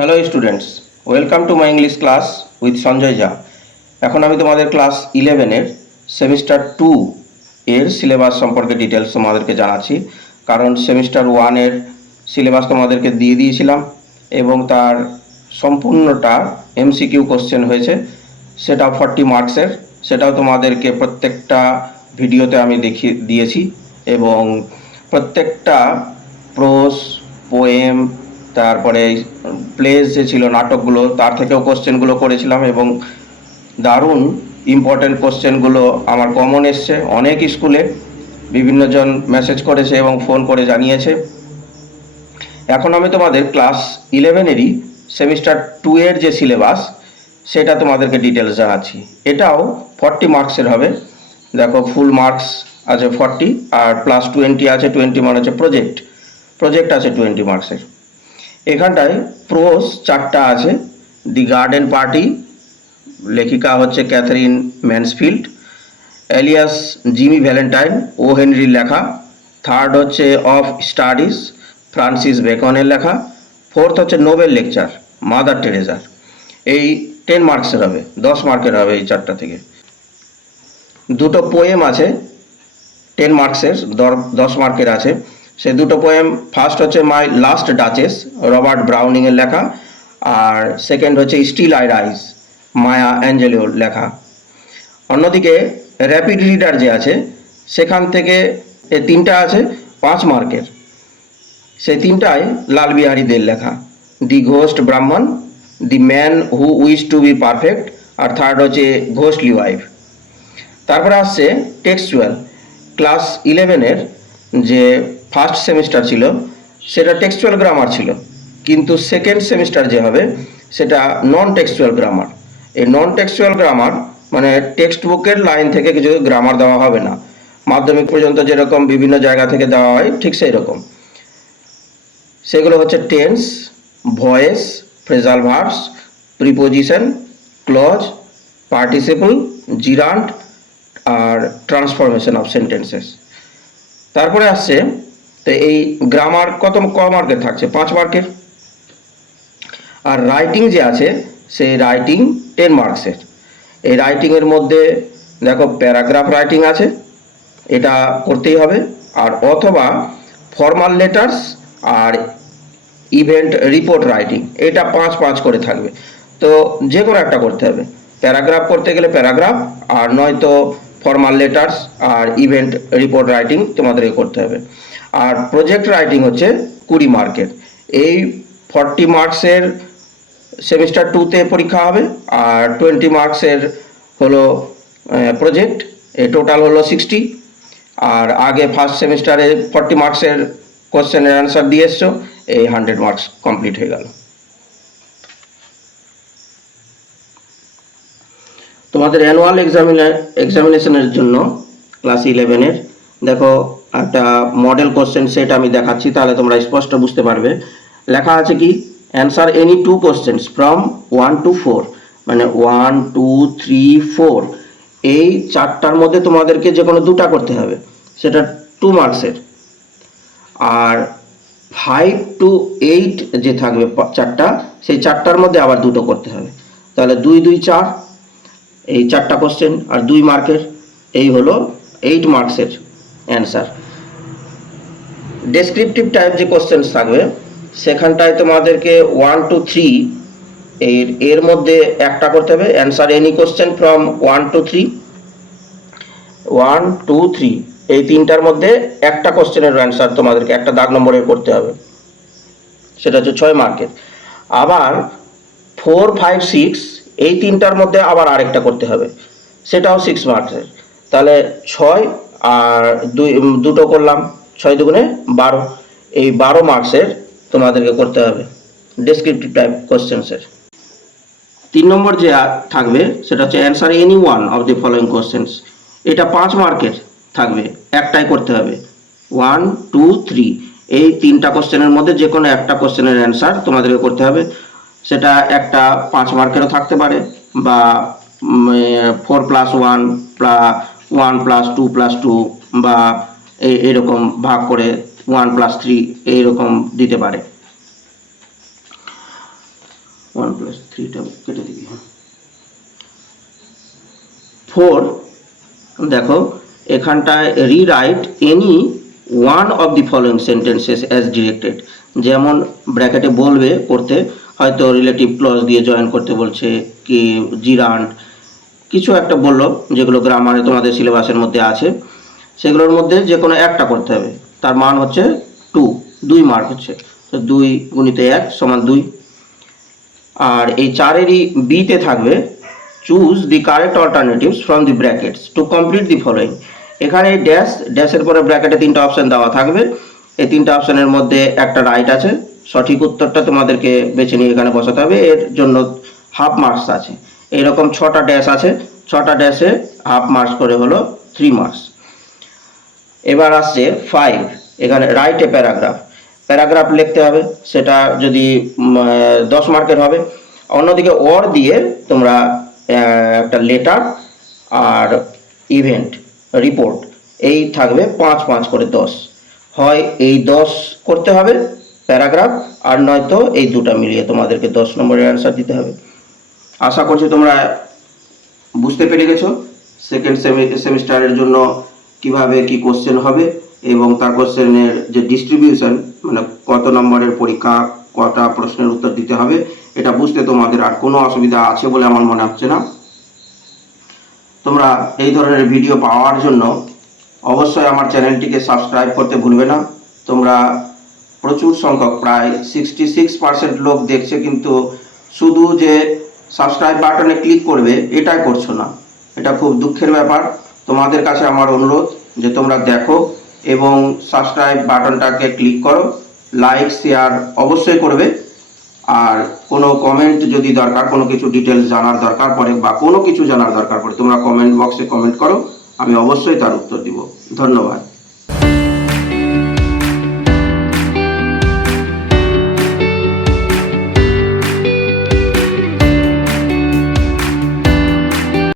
Hello students, welcome to my English class with Sanjay Jha. এখন আমি তোমাদের ক্লাস 11-এর সেমিস্টার 2 এর সিলেবাস সম্পর্কে ডিটেলস তোমাদেরকে জানাচ্ছি। কারণ সেমিস্টার 1-এর সিলেবাস তোমাদেরকে দিয়ে দিয়েছিলাম এবং তার সম্পূর্ণটা এমসিকিউ কোশ্চেন হয়েছে, সেটাও 40 মার্কসের। সেটাও তোমাদেরকে প্রত্যেকটা ভিডিওতে আমি দেখিয়ে দিয়েছি এবং প্রত্যেকটা প্রোস, পোয়েম, তারপরে প্লেস যে ছিল নাটকগুলো, তার থেকেও কোশ্চেনগুলো করেছিলাম এবং দারুণ ইম্পর্টেন্ট কোশ্চেনগুলো আমার কমন এসছে। অনেক স্কুলে বিভিন্ন জন মেসেজ করেছে এবং ফোন করে জানিয়েছে। এখন আমি তোমাদের ক্লাস 11-এরই সেমিস্টার 2 এর যে সিলেবাস, সেটা তোমাদেরকে ডিটেলস জানাচ্ছি। এটাও 40 মার্কসের হবে। দেখো, ফুল মার্কস আছে 40 আর প্লাস 20 আছে। 20 মানে হচ্ছে প্রজেক্ট আছে 20 মার্কসের। এখানটায় প্রোস 4টা আছে। দি গার্ডেন পার্টি, লেখিকা হচ্ছে Katherine Mansfield, alias Jimmy Valentine, ও হেনরির লেখা। থার্ড হচ্ছে অফ স্টাডিজ, ফ্রান্সিস বেকনের লেখা। ফোর্থ হচ্ছে নোবেল লেকচার, মাদার টেরেজার। এই 10 মার্কসের হবে, 10 মার্কের হবে এই 4টা থেকে। দুটো পোয়েম আছে 10 মার্কসের, 10 মার্কের আছে। সে দুটো পোয়েম, ফার্স্ট হচ্ছে মাই লাস্ট ডাচেস, রবার্ট ব্রাউনিংয়ের লেখা, আর সেকেন্ড হচ্ছে স্টিল আই রাইজ, মায়া অ্যাঞ্জেলোর লেখা। অন্যদিকে র্যাপিড রিডার যে আছে, সেখান থেকে 3টা আছে 5 মার্কের। সেই 3টায় লাল বিহারী দের লেখা, the ghost Brahmin, the man who wish to be perfect, আর থার্ড হচ্ছে ঘোস্টলি ওয়াইফ। তারপরে আসছে টেক্সচুয়াল। ক্লাস 11-এর যে ফার্স্ট সেমিস্টার ছিল, সেটা টেক্সচুয়াল গ্রামার ছিল, কিন্তু সেকেন্ড সেমিস্টার যে হবে সেটা নন টেক্সচুয়াল গ্রামার। এই নন টেক্সচুয়াল গ্রামার মানে টেক্সট বুকের লাইন থেকে কিছু গ্রামার দেওয়া হবে না। মাধ্যমিক পর্যন্ত যেরকম বিভিন্ন জায়গা থেকে দেওয়া হয়, ঠিক সেই রকম। সেগুলো হচ্ছে tense, voice, phrasal verbs, preposition, clause, participle, gerund আর ট্রান্সফরমেশন অফ সেন্টেন্সেস। তারপরে আসছে, তো এই গ্রামার কত মার্কের থাকছে? 5 মার্কের। আর রাইটিং যে আছে, সেই রাইটিং 10 মার্কসের। এই রাইটিংয়ের মধ্যে দেখো প্যারাগ্রাফ রাইটিং আছে, এটা করতেই হবে। আর অথবা ফর্মাল লেটার্স আর ইভেন্ট রিপোর্ট রাইটিং, এটা 5-5 করে থাকবে। তো যে কোনো একটা করতে হবে। প্যারাগ্রাফ করতে গেলে প্যারাগ্রাফ, আর নয়তো ফর্মাল লেটার্স আর ইভেন্ট রিপোর্ট রাইটিং তোমাদেরকে করতে হবে। আর প্রজেক্ট রাইটিং হচ্ছে 20 মার্কের। এই 40 মার্কসের সেমিস্টার 2-তে পরীক্ষা হবে, আর 20 মার্কসের হলো প্রজেক্ট। এই টোটাল হলো 60। আর আগে ফার্স্ট সেমিস্টারে 40 মার্কসের কোশ্চেনের অ্যান্সার দিয়ে এসছো, এই 100 মার্কস কমপ্লিট হয়ে গেল। তোমাদের অ্যানুয়াল এক্সামিনেশনের জন্য ক্লাস 11-এর দেখো একটা মডেল কোশ্চেন সেট আমি দেখাচ্ছি, তাহলে তোমরা স্পষ্ট বুঝতে পারবে। লেখা আছে কি, answer any 2 questions from 1 to 4, মানে 1, 2, 3, 4, এই 4টার মধ্যে তোমাদেরকে যে কোনো 2টা করতে হবে, সেটা 2 মার্কসের। আর 5 to 8 যে থাকবে 4টা, সেই 4টার মধ্যে আবার 2টো করতে হবে। তাহলে 2, 2, 4, এই 4টা কোশ্চেন আর 2 মার্কের, এই হলো 8 মার্কসের অ্যান্সার। ডেসক্রিপটিভ টাইপ যে কোশ্চেন থাকবে, সেখানটায় তোমাদেরকে 1 to 3 এর মধ্যে একটা করতে হবে। Answer any question from 1 to 3, 1, 2, 3, এই 3টার মধ্যে একটা কোশ্চেনের অ্যান্সার তোমাদেরকে একটা দাগ নম্বরের করতে হবে, সেটা হচ্ছে 6 মার্কের। আবার 4, 5, 6, এই 3টার মধ্যে আবার আরেকটা করতে হবে, সেটাও 6 মার্কসের। তাহলে 6 আর 2টো করলাম, 6 দুগুণে 12, এই 12 মার্কসের তোমাদেরকে করতে হবে ডেসক্রিপটিভ টাইপ কোশ্চেন্সের। 3 নম্বর যে থাকবে, সেটা হচ্ছে answer any one of the following questions. এটা 5 মার্কের থাকবে, একটাই করতে হবে। 1, 2, 3, এই 3টা কোশ্চেনের মধ্যে যে কোনো একটা কোশ্চেনের অ্যান্সার তোমাদেরকে করতে হবে। সেটা একটা 5 মার্কেরও থাকতে পারে, বা 4+1 1 + 2 + 2, বা এইরকম ভাগ করে 1 + 3 এইরকম দিতে পারে। 1 প্লাস 3টা কেটে দিবি। 4 দেখো এখানটায় rewrite any one of the following sentences as directed, যেমন ব্র্যাকেটে বলবে করতে, হয়তো রিলেটিভ ক্লজ দিয়ে জয়েন করতে বলছে কি জিরান্ড কিছু একটা বললো, যেগুলো গ্রামারে তোমাদের সিলেবাসের মধ্যে আছে, সেগুলোর মধ্যে যে কোনো একটা করতে হবে। তার মান হচ্ছে 2 মার্ক হচ্ছে, তো 2 গুণিত 1 সমান 2। আর এই 4-এরই বিতে থাকবে choose the correct alternatives from the brackets to complete the following. এখানে ড্যাশের পরে ব্র্যাকেটে 3টা অপশান দেওয়া থাকবে, এই 3টা অপশানের মধ্যে একটা রাইট আছে, সঠিক উত্তরটা তোমাদেরকে বেছে নিয়ে এখানে বসাতে হবে, এর জন্য হাফ মার্কস আছে। এইরকম 6টা ড্যাশ আছে, 6টা ড্যাশে হাফ মার্কস করে হলো 3 মার্কস। এবার আসছে 5, এখানে রাইট এ প্যারাগ্রাফ লিখতে হবে, সেটা যদি 10 মার্কের হবে। অন্যদিকে অর দিয়ে তোমরা একটা লেটার আর ইভেন্ট রিপোর্ট এই থাকবে 5 করে 10, হয় এই 10 করতে হবে প্যারাগ্রাফ, আর নয়তো এই দুটা মিলিয়ে তোমাদেরকে 10 নম্বরের অ্যান্সার দিতে হবে। আশা করছি তোমরা বুঝতে পেরে গেছো সেকেন্ড সেমিস্টারের জন্য কিভাবে কি কোশ্চেন হবে এবং তার কোশ্চেনের যে ডিস্ট্রিবিউশন, মানে কত নম্বরের পরীক্ষা, কটা প্রশ্নের উত্তর দিতে হবে, এটা বুঝতে তোমাদের আর কোনো অসুবিধা আছে বলে আমার মনে হচ্ছে না। তোমরা এই ধরনের ভিডিও পাওয়ার জন্য অবশ্যই আমার চ্যানেলটিকে সাবস্ক্রাইব করতে ভুলবে না। তোমরা প্রচুর সংখ্যক প্রায় 66% লোক দেখছে, কিন্তু শুধু যে সাবস্ক্রাইব বাটনে ক্লিক করবে এটাই করছো না, এটা খুব দুঃখের ব্যাপার। তোমাদের কাছে আমার অনুরোধ যে তোমরা দেখো এবং সাবস্ক্রাইব বাটনটাকে ক্লিক করো, লাইক শেয়ার অবশ্যই করবে। আর কোনো কমেন্ট যদি দরকার, কোনো কিছু ডিটেলস জানার দরকার পড়ে বা কোনো কিছু জানার দরকার পড়ে, তোমরা কমেন্ট বক্সে কমেন্ট করো, আমি অবশ্যই তার উত্তর দিব। ধন্যবাদ।